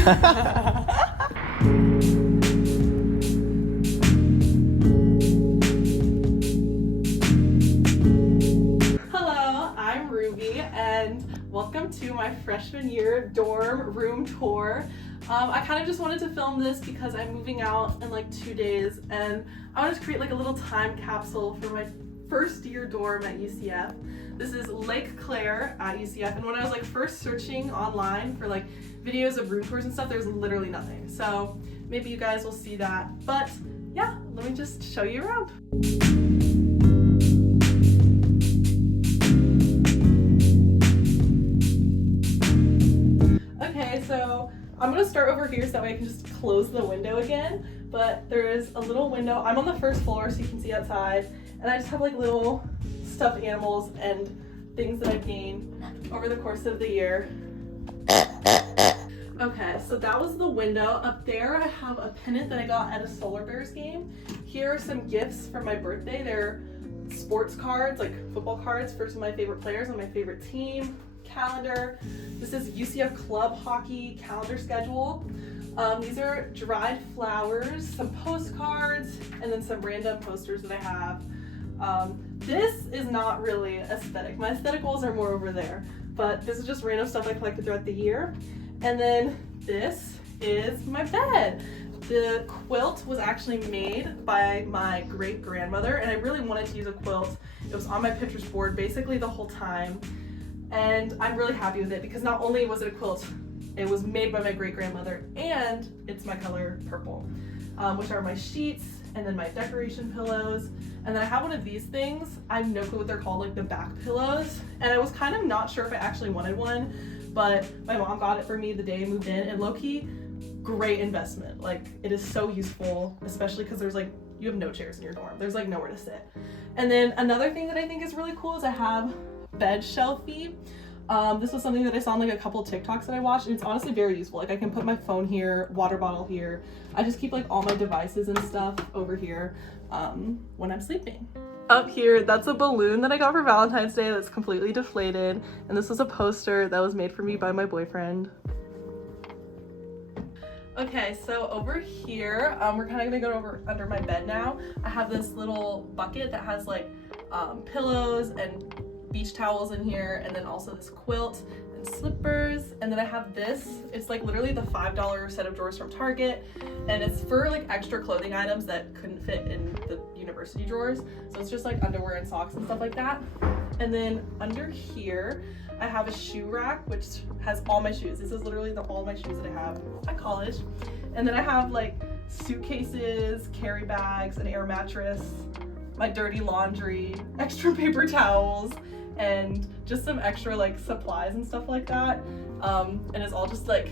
Hello, I'm Ruby, and welcome to my freshman year dorm room tour. I kind of just wanted to film this because I'm moving out in like 2 days, and I wanted to create like a little time capsule for my first year dorm at UCF. This is Lake Claire at UCF, and when I was like first searching online for like videos of room tours and stuff, there's literally nothing. So maybe you guys will see that. But yeah, let me just show you around. Okay, so I'm gonna start over here so that way I can just close the window again. But there is a little window. I'm on the first floor so you can see outside. And I just have like little stuffed animals and things that I've gained over the course of the year. Okay, so that was the window. Up there I have a pennant that I got at a Solar Bears game. Here are some gifts from my birthday. They're sports cards, like football cards for some of my favorite players on my favorite team. Calendar. This is UCF club hockey calendar schedule. These are dried flowers, some postcards, and then some random posters that I have. This is not really aesthetic. My aesthetic goals are more over there, but this is just random stuff I collected throughout the year. And then this is my bed. The quilt was actually made by my great grandmother, and I really wanted to use a quilt. It was on my Pinterest board basically the whole time. And I'm really happy with it because not only was it a quilt, it was made by my great grandmother, and it's my color purple, which are my sheets and then my decoration pillows. And then I have one of these things. I have no clue what they're called, like the back pillows. And I was kind of not sure if I actually wanted one, but my mom got it for me the day I moved in, and low-key, great investment. Like, it is so useful, especially because there's like, you have no chairs in your dorm. There's like nowhere to sit. And then another thing that I think is really cool is I have bed shelfie. This was something that I saw on like a couple of TikToks that I watched, and it's honestly very useful. Like, I can put my phone here, water bottle here. I just keep like all my devices and stuff over here when I'm sleeping. Up here, that's a balloon that I got for Valentine's Day that's completely deflated, and this was a poster that was made for me by my boyfriend. Okay, so over here, we're kind of gonna go over under my bed now. I have this little bucket that has like pillows and beach towels in here, and then also this quilt and slippers. And then I have this, it's like literally the $5 set of drawers from Target, and it's for like extra clothing items that couldn't fit in the university drawers. So it's just like underwear and socks and stuff like that. And then under here, I have a shoe rack which has all my shoes. This is literally all my shoes that I have at college. And then I have like suitcases, carry bags, an air mattress, my dirty laundry, extra paper towels, and just some extra like supplies and stuff like that. And it's all just like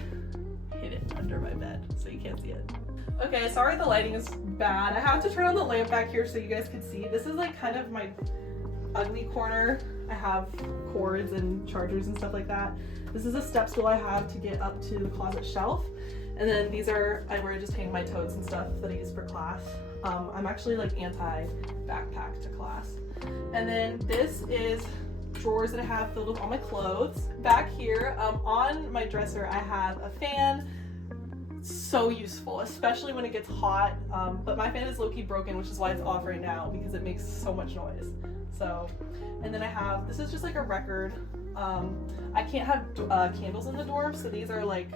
hidden under my bed so you can't see it. Okay, sorry the lighting is bad. I have to turn on the lamp back here so you guys can see. This is like kind of my ugly corner. I have cords and chargers and stuff like that. This is a step stool I have to get up to the closet shelf. And then these are where I just hang my totes and stuff that I use for class. I'm actually like anti-backpack to class. And then this is drawers that I have filled with all my clothes. Back here on my dresser I have a fan. So useful, especially when it gets hot, but my fan is low-key broken, which is why it's off right now because it makes so much noise. So, and then I have, this is just like a record. I can't have candles in the dorm, so these are like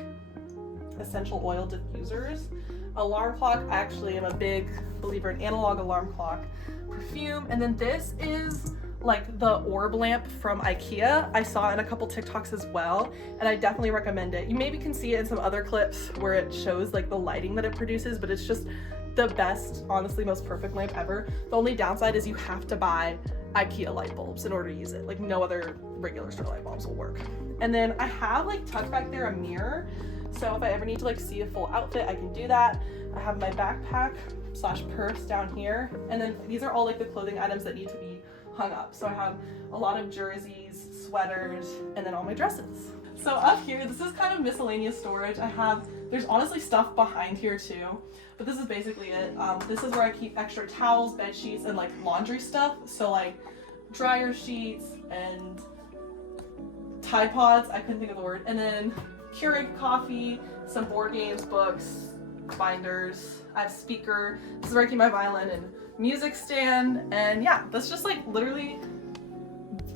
essential oil diffusers. Alarm clock, I actually am a big believer in analog alarm clock. Perfume, and then this is like the orb lamp from IKEA. I saw it in a couple TikToks as well, and I definitely recommend it. You maybe can see it in some other clips where it shows like the lighting that it produces, but it's just the best, honestly, most perfect lamp ever. The only downside is you have to buy IKEA light bulbs in order to use it. Like, no other regular store light bulbs will work. And then I have like tucked back there a mirror, so if I ever need to like see a full outfit, I can do that. I have my backpack / purse down here, and then these are all like the clothing items that need to be hung up. So I have a lot of jerseys, sweaters, and then all my dresses. So up here, this is kind of miscellaneous storage. There's honestly stuff behind here too, but this is basically it. This is where I keep extra towels, bed sheets, and like laundry stuff. So like dryer sheets and Tide Pods, I couldn't think of the word. And then Keurig coffee, some board games, books, binders. I have speaker. This is where I keep my violin and music stand. And yeah, that's just like literally,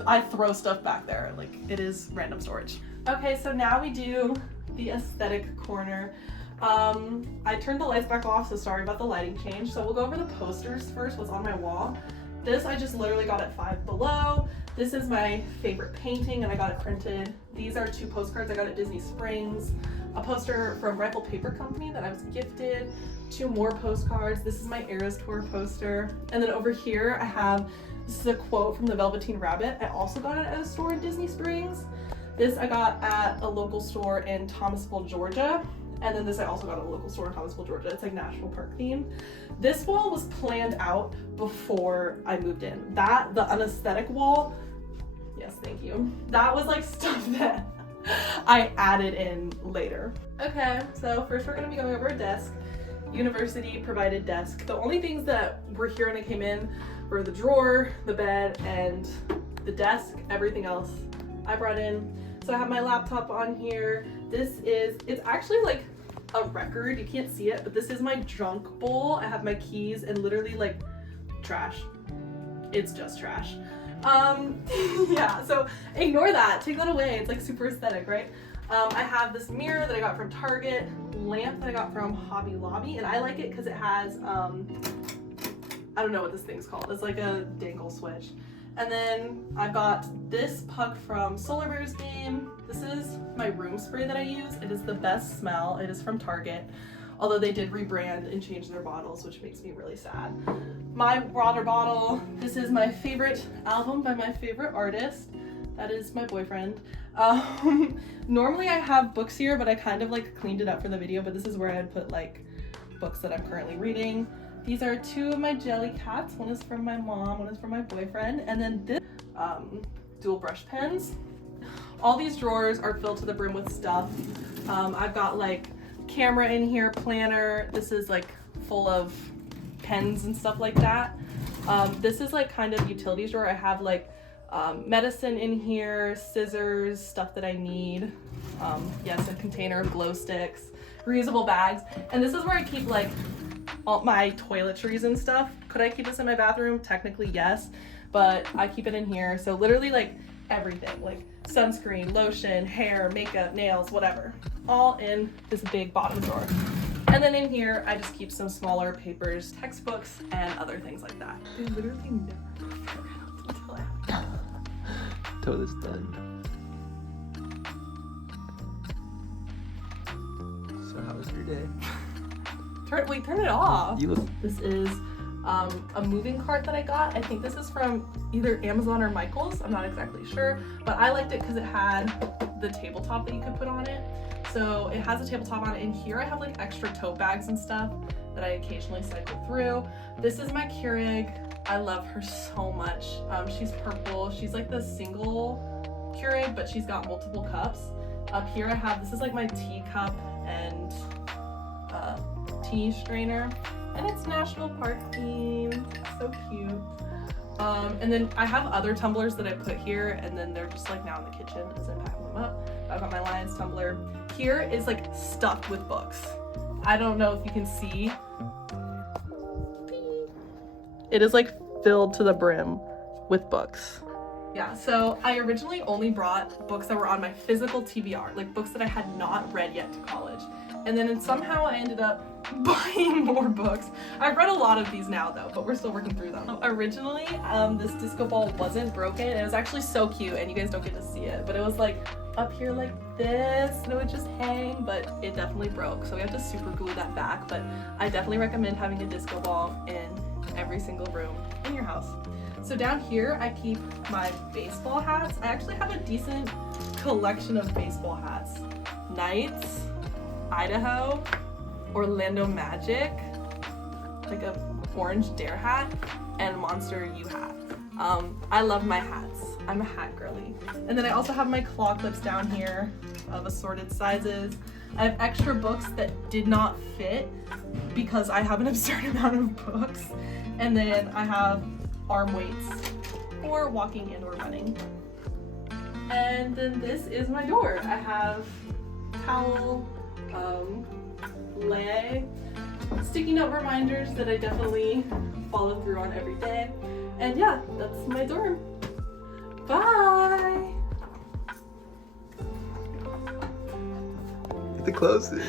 I throw stuff back there. Like it is random storage. Okay, so now we do the aesthetic corner. I turned the lights back off, so sorry about the lighting change. So we'll go over the posters first, what's on my wall. This I just literally got at Five Below. This is my favorite painting and I got it printed. These are 2 postcards I got at Disney Springs. A poster from Rifle Paper Company that I was gifted. 2 more postcards. This is my Eras Tour poster. And then over here I have, this is a quote from the Velveteen Rabbit. I also got it at a store in Disney Springs. This I got at a local store in Thomasville, Georgia. And then this I also got at a local store in Thomasville, Georgia. It's like National Park themed. This wall was planned out before I moved in. The unaesthetic wall, yes, thank you. That was like stuff that I added in later. Okay, so first we're gonna be going over a desk. University provided desk. The only things that were here when I came in were the drawer, the bed, and the desk. Everything else I brought in. So I have my laptop on here. It's actually like a record. You can't see it, but this is my junk bowl. I have my keys and literally like trash. It's just trash. Yeah, so ignore that. Take that away. It's like super aesthetic, right? I have this mirror that I got from Target, lamp that I got from Hobby Lobby, and I like it because it has, I don't know what this thing's called. It's like a dangle switch. And then I've got this puck from Solar Bears game. This is my room spray that I use. It is the best smell. It is from Target, although they did rebrand and change their bottles, which makes me really sad. My water bottle. This is my favorite album by my favorite artist. That is my boyfriend. Normally I have books here, but I kind of like cleaned it up for the video, but this is where I'd put like books that I'm currently reading. These are 2 of my jelly cats. One is from my mom, one is from my boyfriend. And then this, dual brush pens. All these drawers are filled to the brim with stuff. I've got like camera in here, planner. This is like full of pens and stuff like that. This is like kind of utilities drawer. I have like medicine in here, scissors, stuff that I need. Yes, a container of glow sticks, reusable bags. And this is where I keep like all my toiletries and stuff. Could I keep this in my bathroom? Technically yes, but I keep it in here. So literally like everything, like sunscreen, lotion, hair, makeup, nails, whatever, all in this big bottom drawer. And then in here I just keep some smaller papers, textbooks, and other things like that. I literally never figure out until I Toilet's done. So how was your day? Turn it off. You look. This is a moving cart that I got. I think this is from either Amazon or Michael's. I'm not exactly sure, but I liked it because it had the tabletop that you could put on it. So it has a tabletop on it. And here I have like extra tote bags and stuff that I occasionally cycle through. This is my Keurig. I love her so much. She's purple. She's like the single Keurig, but she's got multiple cups. Up here I have, this is like my teacup and tea strainer, and it's National Park themed. So cute. And then I have other tumblers that I put here, and then they're just like now in the kitchen as I pack them up. I've got my Lions tumbler. Here is like stuffed with books. I don't know if you can see. It is like filled to the brim with books. Yeah, so I originally only brought books that were on my physical TBR, like books that I had not read yet to college. And then somehow I ended up buying more books. I've read a lot of these now though, but we're still working through them. Originally, this disco ball wasn't broken. It was actually so cute, and you guys don't get to see it, but it was like up here like this, and it would just hang, but it definitely broke. So we have to super glue that back, but I definitely recommend having a disco ball in every single room in your house. So down here, I keep my baseball hats. I actually have a decent collection of baseball hats. Knights, Idaho, Orlando Magic, like a orange Dare hat, and Monster U hat. I love my hats. I'm a hat girly. And then I also have my claw clips down here of assorted sizes. I have extra books that did not fit because I have an absurd amount of books. And then I have arm weights for walking and or running. And then this is my door. I have towel, lei, sticky note reminders that I definitely follow through on every day. And yeah, that's my dorm. Bye! Get the close it.